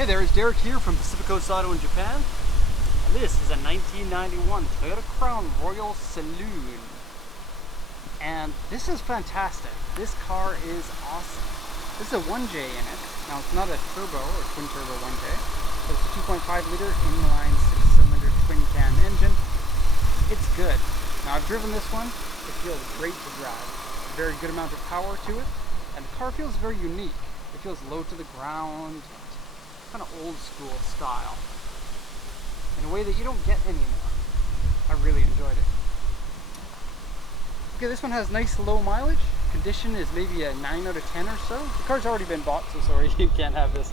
Hey there, it's Derek here from Pacific Coast Auto in Japan, and this is a 1991 Toyota Crown Royal Saloon. And this is fantastic. This car is awesome. This is a 1J in it. Now it's not a turbo or twin turbo 1J, but it's a 2.5 liter inline 6-cylinder twin cam engine. It's good. Now I've driven this one. It feels great to drive. A very good amount of power to it, and the car feels very unique. It feels low to the ground, kind of old school style, in a way that you don't get anymore. I really enjoyed it. Okay, this one has nice low mileage. Condition is maybe a 9 out of 10 or so. The car's already been bought, so sorry you can't have this.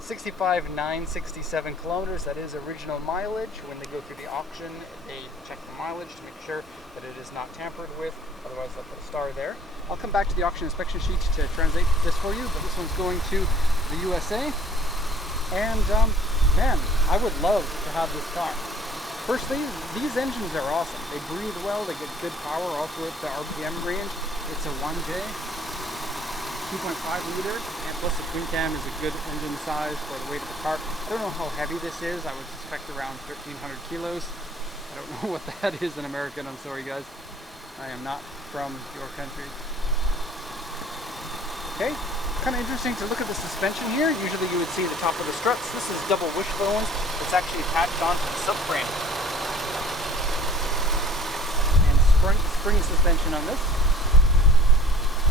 65,967 kilometers, that is original mileage. When they go through the auction, they check the mileage to make sure that it is not tampered with, otherwise they'll put a star there. I'll come back to the auction inspection sheet to translate this for you, but this one's going to the USA. And man, I would love to have this car. Firstly, these engines are awesome. They breathe well, they get good power all throughout the RPM range. It's a 1J, 2.5 liter, and plus the twin cam is a good engine size for the weight of the car. I don't know how heavy this is. I would suspect around 1,300 kilos. I don't know what that is in American. I'm sorry, guys. I am not from your country. Okay, kind of interesting to look at the suspension here. Usually you would see the top of the struts. This is double wishbones. It's actually attached onto the subframe. And spring suspension on this.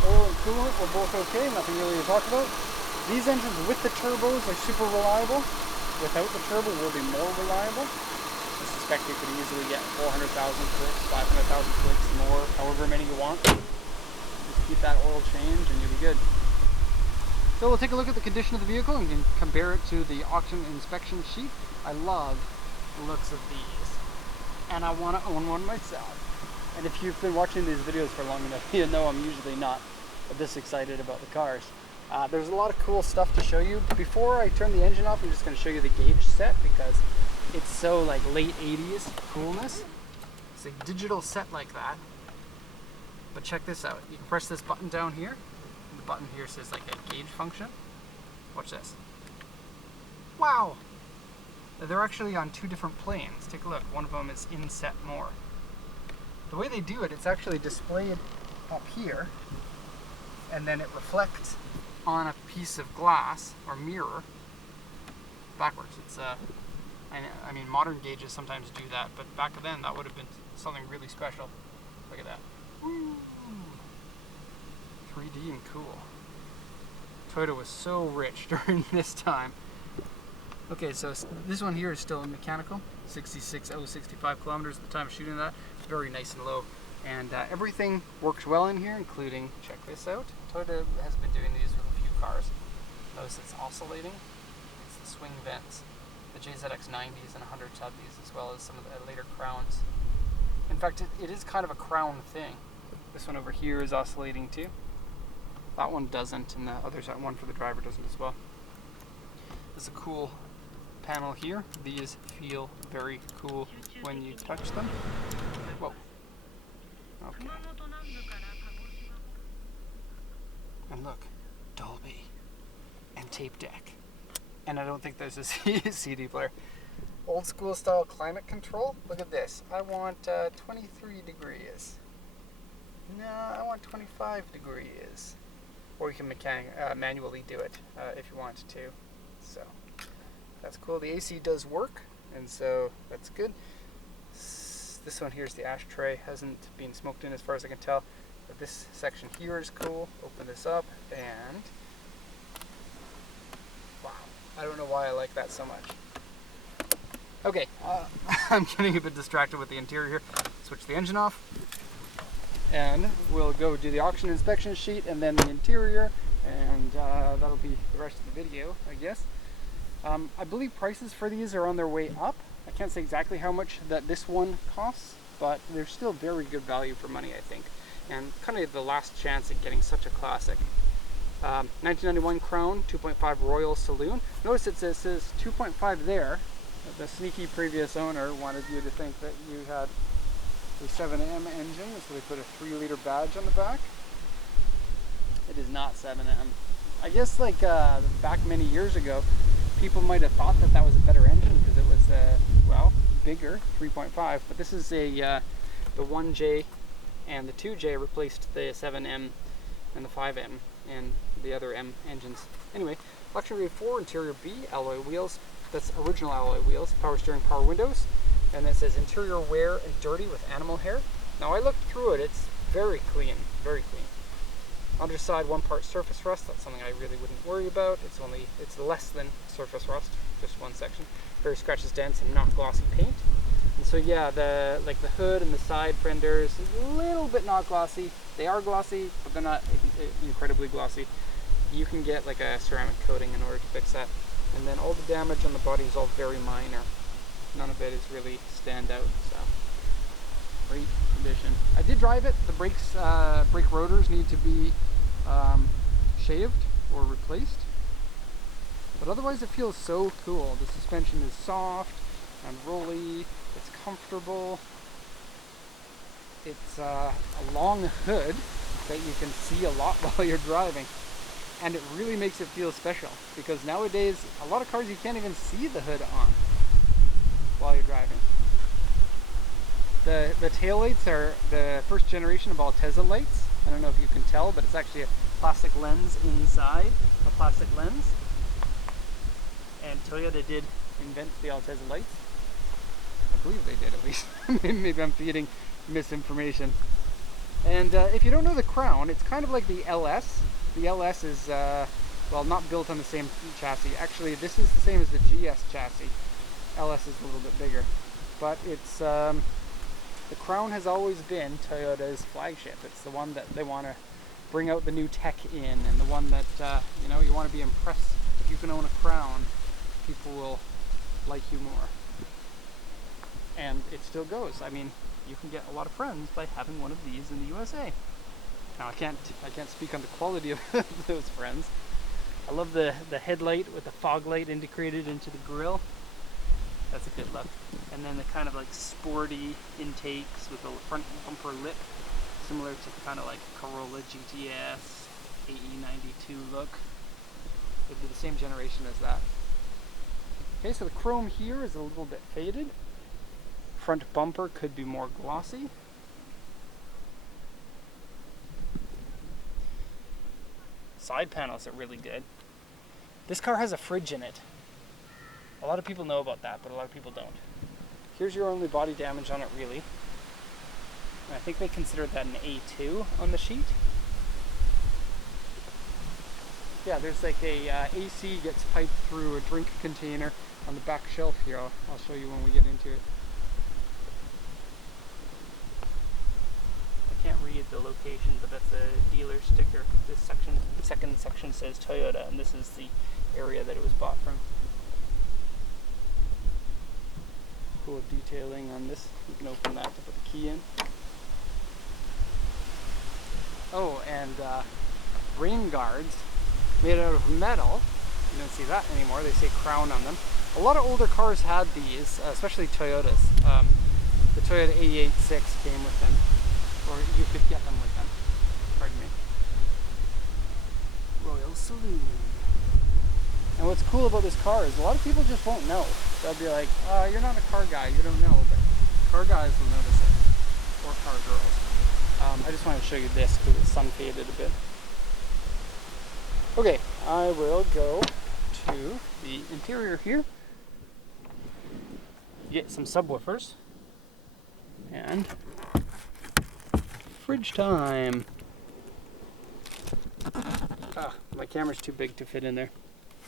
Oil and coolant were both okay, nothing really to talk about. These engines with the turbos are super reliable. Without the turbo will be more reliable. I suspect you could easily get 400,000 clicks, 500,000 clicks, more, however many you want. Just keep that oil change and you'll be good. So we'll take a look at the condition of the vehicle and can compare it to the auction inspection sheet. I love the looks of these, and I want to own one myself. And if you've been watching these videos for long enough, you know I'm usually not this excited about the cars. There's a lot of cool stuff to show you. Before I turn the engine off, I'm just going to show you the gauge set because it's so like late 80s coolness. It's a digital set like that. But check this out. You can press this button down here. And the button here says like a gauge function. Watch this. Wow! They're actually on two different planes. Take a look. One of them is inset more. The way they do it, it's actually displayed up here, and then it reflects on a piece of glass or mirror backwards. It's I mean, modern gauges sometimes do that, but back then that would have been something really special. Look at that. Woo. 3D and cool. Toyota was so rich during this time. Okay, so this one here is still mechanical. 66,065 kilometers at the time of shooting that. It's very nice and low. And everything works well in here, including, check this out. Toyota has been doing these with a few cars. Notice it's oscillating. It's the swing vents. The JZS131s and 100s have these, as well as some of the later Crowns. In fact, it is kind of a Crown thing. This one over here is oscillating too. That one doesn't, and the other one for the driver doesn't as well. There's a cool panel here. These feel very cool when you touch them. Whoa. Okay. And look, Dolby and tape deck. And I don't think there's a CD player. Old school style climate control. Look at this. I want 23 degrees. No, I want 25 degrees. Or you can manually do it if you want to. So that's cool. The AC does work, and so that's good. This one here is the ashtray. Hasn't been smoked in as far as I can tell. But this section here is cool. Open this up, and wow. I don't know why I like that so much. Okay, I'm getting a bit distracted with the interior here. Switch the engine off, and we'll go do the auction inspection sheet and then the interior, and that'll be the rest of the video, I guess. I believe prices for these are on their way up. I can't say exactly how much that this one costs, but they're still very good value for money, I think. And kind of the last chance at getting such a classic. 1991 Crown 2.5 Royal Saloon. Notice it says 2.5 there. The sneaky previous owner wanted you to think that you had a 7M engine, so they put a 3-liter badge on the back. It is not 7M. I guess like back many years ago, people might have thought that that was a better engine because it was well, bigger, 3.5. But this is a the 1J and the 2J replaced the 7M and the 5M and the other M engines. Anyway, Electric Grade 4 Interior B alloy wheels. That's original alloy wheels. Power steering, power windows. And it says interior wear and dirty with animal hair. Now I looked through it. It's very clean, very clean. Underside 1 part surface rust. That's something I really wouldn't worry about. It's less than surface rust, just one section. Very scratches, dents, and not glossy paint. And so yeah, the hood and the side fenders, a little bit not glossy. They are glossy, but they're not incredibly glossy. You can get like a ceramic coating in order to fix that. And then all the damage on the body is all very minor. None of it is really stand out. So great condition. I did drive it. The brakes, brake rotors need to be shaved or replaced. But otherwise it feels so cool. The suspension is soft and rolly. It's comfortable. It's a long hood that you can see a lot while you're driving. And it really makes it feel special because nowadays a lot of cars you can't even see the hood on while you're driving. The taillights are the first generation of Altezza lights. I don't know if you can tell, but it's actually a plastic lens inside a plastic lens. And Toyota did invent the Altezza lights. I believe they did, at least. Maybe I'm feeding misinformation. And if you don't know the Crown, it's kind of like the LS. The LS is, well, not built on the same chassis. Actually, this is the same as the GS chassis. LS is a little bit bigger. But it's, the Crown has always been Toyota's flagship. It's the one that they want to bring out the new tech in, and the one that, you know, you want to be impressed. If you can own a Crown, people will like you more. And it still goes. I mean, you can get a lot of friends by having one of these in the USA. Now I can't speak on the quality of those friends. I love the headlight with the fog light integrated into the grille. That's a good look. And then the kind of like sporty intakes with the front bumper lip, similar to the kind of like Corolla GTS AE92 look. It'd be the same generation as that. Okay, so the chrome here is a little bit faded. Front bumper could be more glossy. Side panels are really good. This car has a fridge in it. A lot of people know about that, but a lot of people don't. Here's your only body damage on it, really. And I think they considered that an A2 on the sheet. Yeah, there's like a AC gets piped through a drink container on the back shelf here. I'll show you when we get into it. I can't read the location, but that's a dealer sticker. This section, the second section says Toyota, and this is the area that it was bought from. Cool detailing on this. You can open that to put the key in. Oh, and rain guards made out of metal. You don't see that anymore. They say Crown on them. A lot of older cars had these, especially Toyotas. The Toyota A86 came with them, or you could get them with them. Pardon me. Royal Saloon. And what's cool about this car is a lot of people just won't know. They'll be like, you're not a car guy, you don't know, but car guys will notice it, or car girls. I just want to show you this because it's sun faded a bit. Okay, I will go to the interior here, get some subwoofers, and fridge time. My camera's too big to fit in there.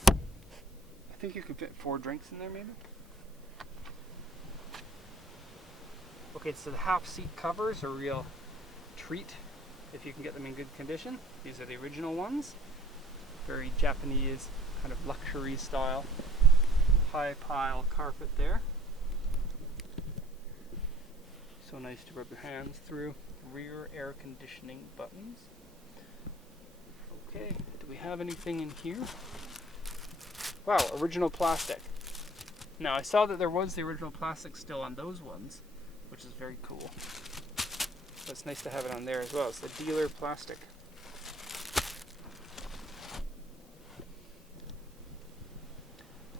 I think you can fit 4 drinks in there, maybe. Okay, so the half seat covers are a real treat if you can get them in good condition. These are the original ones. Very Japanese, kind of luxury style. High pile carpet there. So nice to rub your hands through. Rear air conditioning buttons. Okay, do we have anything in here? Wow, original plastic. Now I saw that there was the original plastic still on those ones, which is very cool. But it's nice to have it on there as well. It's the dealer plastic.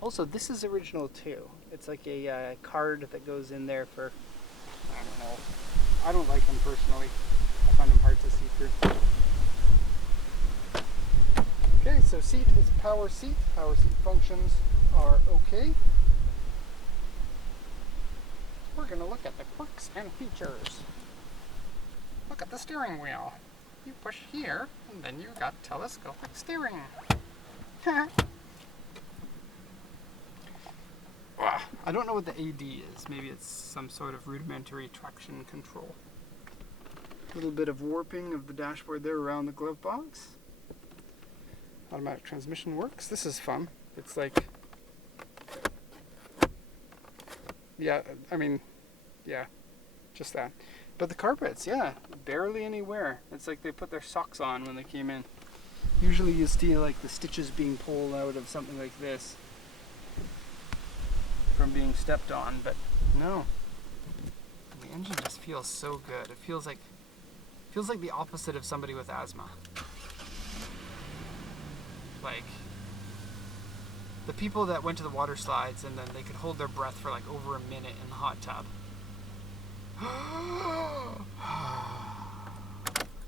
Also, this is original too. It's like a card that goes in there for, I don't know. I don't like them personally. I find them hard to see through. Okay, so seat is power seat. Power seat functions are okay. We're going to look at the quirks and features. Look at the steering wheel. You push here, and then you got telescopic steering. I don't know what the AD is. Maybe it's some sort of rudimentary traction control. A little bit of warping of the dashboard there around the glove box. Automatic transmission works. This is fun. It's like, yeah, I mean, yeah, just that. But the carpets, yeah, barely any wear. It's like they put their socks on when they came in. Usually you see like the stitches being pulled out of something like this from being stepped on, but no. The engine just feels so good. It feels like the opposite of somebody with asthma. Like the people that went to the water slides and then they could hold their breath for like over a minute in the hot tub.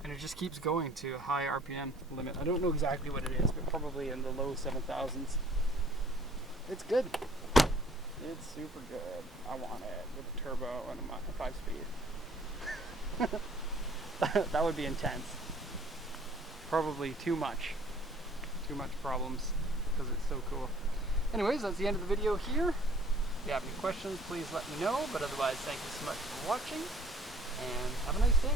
And it just keeps going to a high RPM limit. I don't know exactly what it is, but probably in the low 7,000s. It's good. It's super good. I want it with a turbo and a 5-speed. That would be intense. Probably too much problems because it's so cool. Anyways, that's the end of the video here. If you have any questions, please let me know. But otherwise, thank you so much for watching and have a nice day.